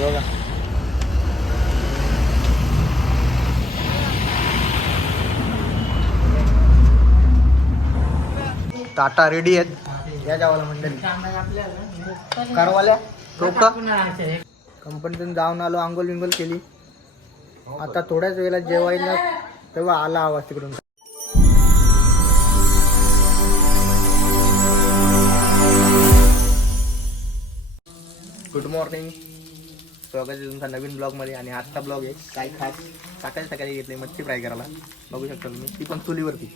बघा टाटा रेडी आहेत. या जावाला मंडळी. कारवाल्या? टोका कंपनीतून जाऊन आलो आंघोल विंगोल केली. आता थोड्याच वेळेला जेवायला तेव्हा आला आवाज तिकडून. गुड मॉर्निंग स्वागत आहे तुमचा नवीन ब्लॉगमध्ये आणि आजचा ब्लॉग आहे काय खास सकाळी सकाळी घेतले मच्छी फ्राय करायला. बघू शकता तुम्ही. ती पण चुलीवरती.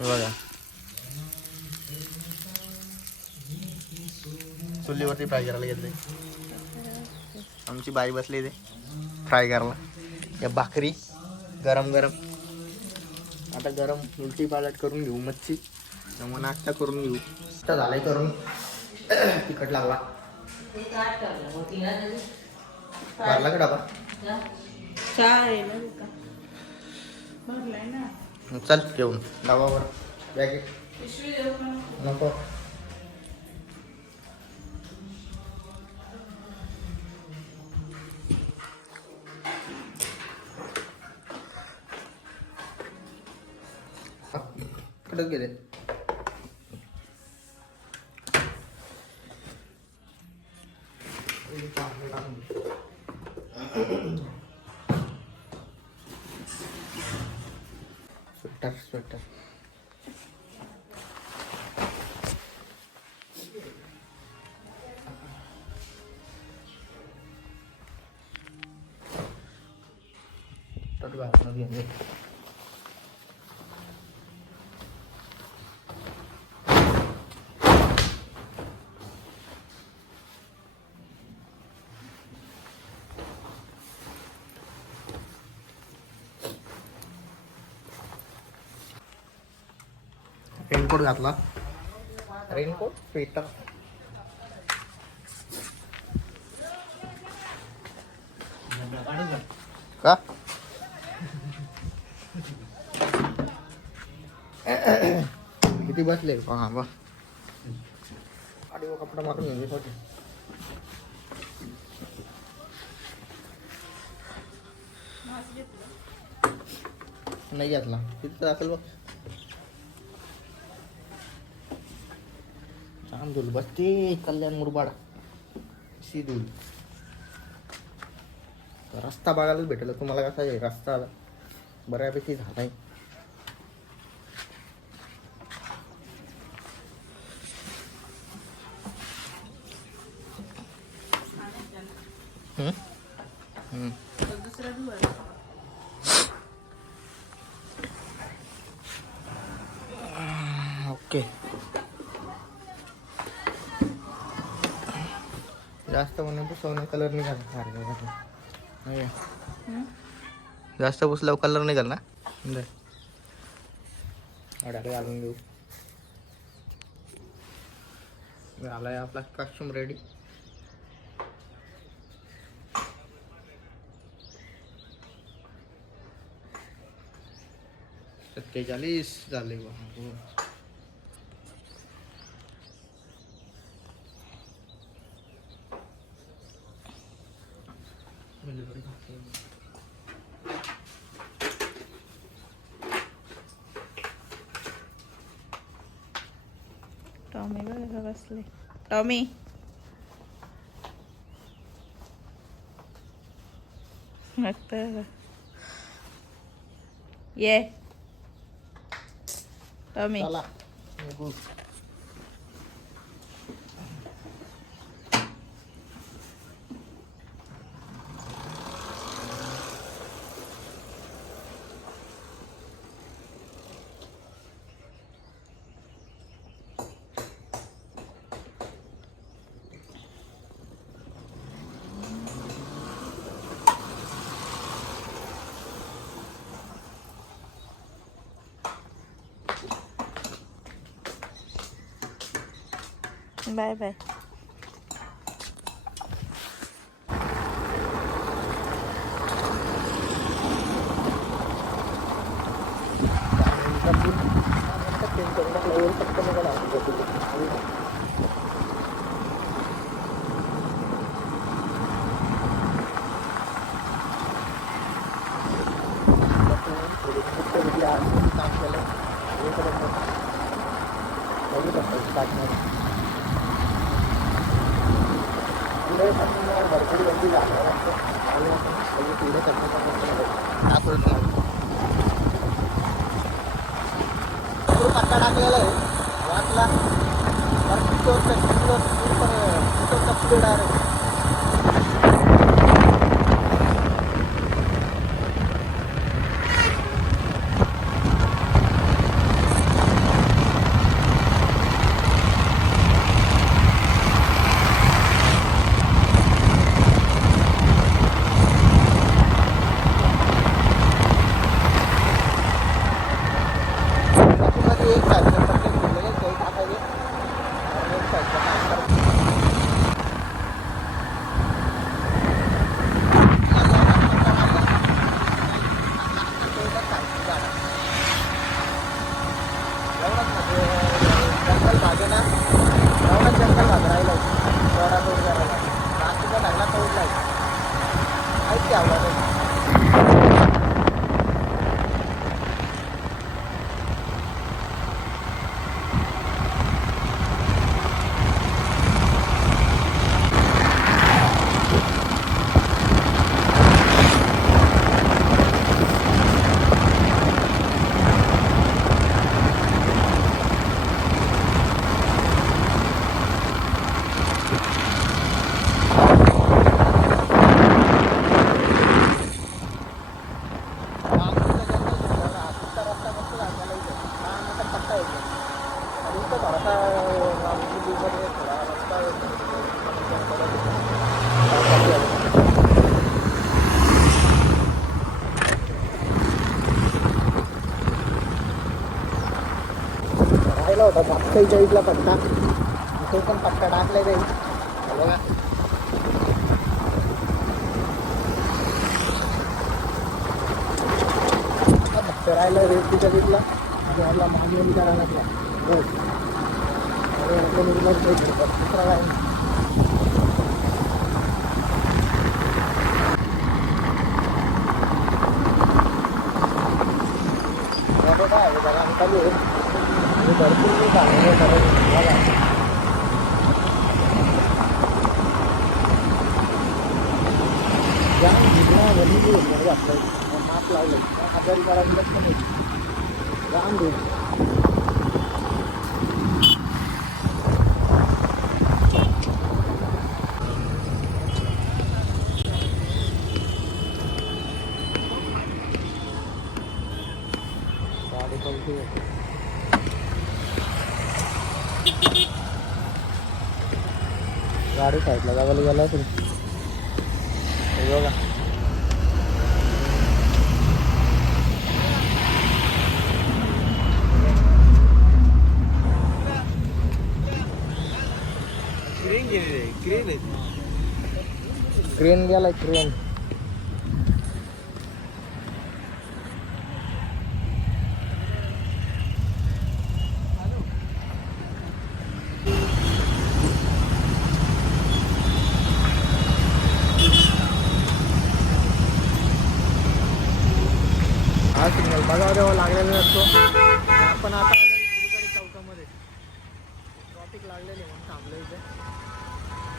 बघा. चुलीवरती फ्राय करायला घेतले आमची बाई बसली ते फ्राय करायला. या भाकरी गरम गरम. आता गरम उलटी पालट करून घेऊ मच्छी. मग नाश्ता करून घेऊ. नाश्ता झालाय करून. तिखट लागला. भरला का डबा चल घेऊन डबावर बॅगेट नको. कुठं गेले. sweater sweater. Tốt bảo nó viền đi. Raincoat घातला. Raincoat sweater. का? किती बसले? हा बा आडी कपडा मारून घ्यायचे छोटे नाही घेतला. तिथं असेल बघ. छान धुल बसते कल्याण मुरबाड शी धुल रस्ता बघायलाच भेटला तुम्हाला कसा आहे रस्ता बऱ्यापैकी झालाय हम्म? हम्म. तर दुसरा दिवस ओके जास्त म्हणून पुसवणं कलर निघाला. जास्त पुसल्यावर कलर निघाल ना? घालून देऊ. झालाय आपला कॉस्ट्युम रेडी सत्तेचाळीस झाले बा. हो. टॉमी बघा बसले टॉमी मस्त ये Tommy bye bye Thank you. पत्ता टाकलेला आहे वाटला परत किती वाजता पुढे डायरेक्ट राहिला पत्ता. मागच्या तो पण पट्टा टाकला जाईल बघा. फिरायला रेतीच्या तिथला. त्याला मागे करायला लागला. बस अरे दुसरा काय काय आहे, आम्ही चालू आहे. आणि भरपूर मी चांगलं करायचं. बघा. जाम भिजला गलिजी होतं रे आपल्या इथे. मास्क लावलं आजारी करायला लक्ष नाही जाम भिज गाडी कोणती आहे? गाडी साईडला जायला गेला असेल बघा. क्रेन गेलाय क्रेन लागलेले म्हणून थांबलो इथे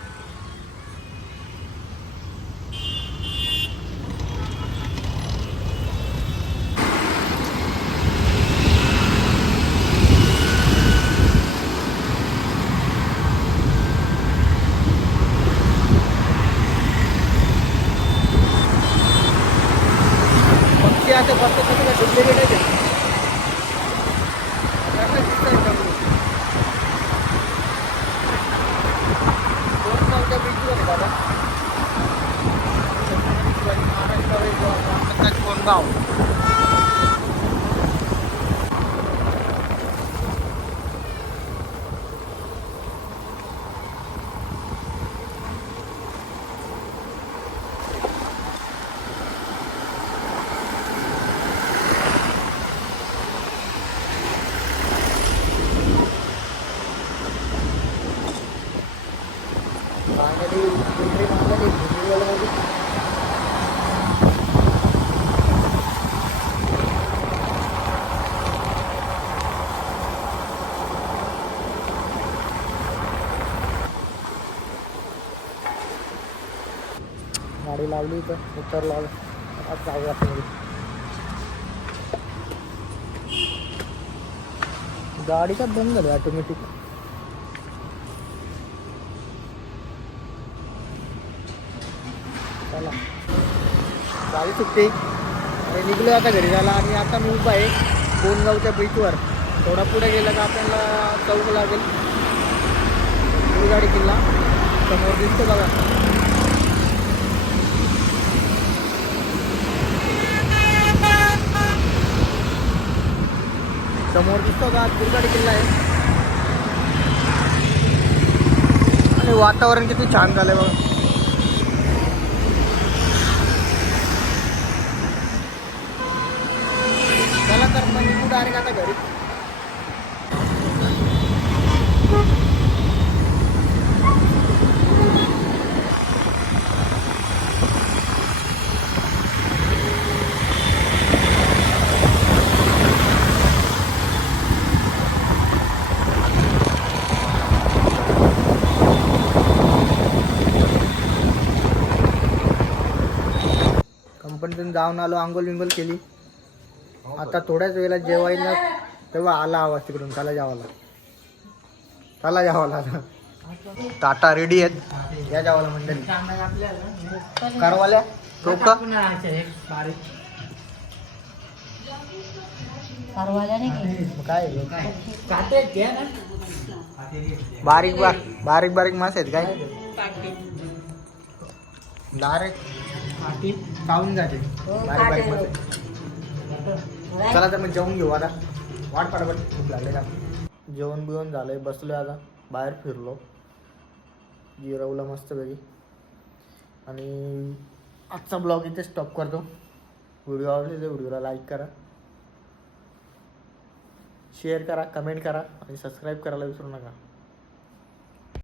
पक्षी आता फक्त गाडी लावली तर उत्तर आलो आता जाऊ गाडी का बंद झाली ऑटोमॅटिक चला. गाडी सुटते आणि निघलो आता घरी जायला. आणि आता मी उभा आहे बोनगावच्या बीचवर थोडा पुढे गेला का आपल्याला चौक लागेल. गाडी किल्ला. समोर दिसतो बघा. समोर दिसतो का? दुर्गाडी किल्ला आहे. आणि वातावरण किती छान झालंय बघा. चला तर मग निघू डायरेक्ट आता घरी. कंपनीतून जाऊन आलो आंघोळ विंगोल केली. आता थोड्याच वेळेला जेवायला तेव्हा आला आवाज तिकडून त्याला जावाला त्याला जावाला टाटा रेडी आहेत. या जावाला मंडळी. कारवाल्या? टोका? काय? बारीक बार बारीक बारीक मासे आहेत काय? डायरेक्ट. खाऊन जाते? बारीक बारीक मासे चला तर मग जेवून घेऊ आता. वाट पटापट खूप लागले का? जेवण बिवण झालंय बसलो आता बाहेर फिरलो. जिरवलं मस्त पैकी आणि आजचा ब्लॉग इथे स्टॉप करतो. व्हिडिओ आवडले तर व्हिडिओला लाईक करा. शेअर करा कमेंट करा आणि सबस्क्राईब करायला विसरू नका.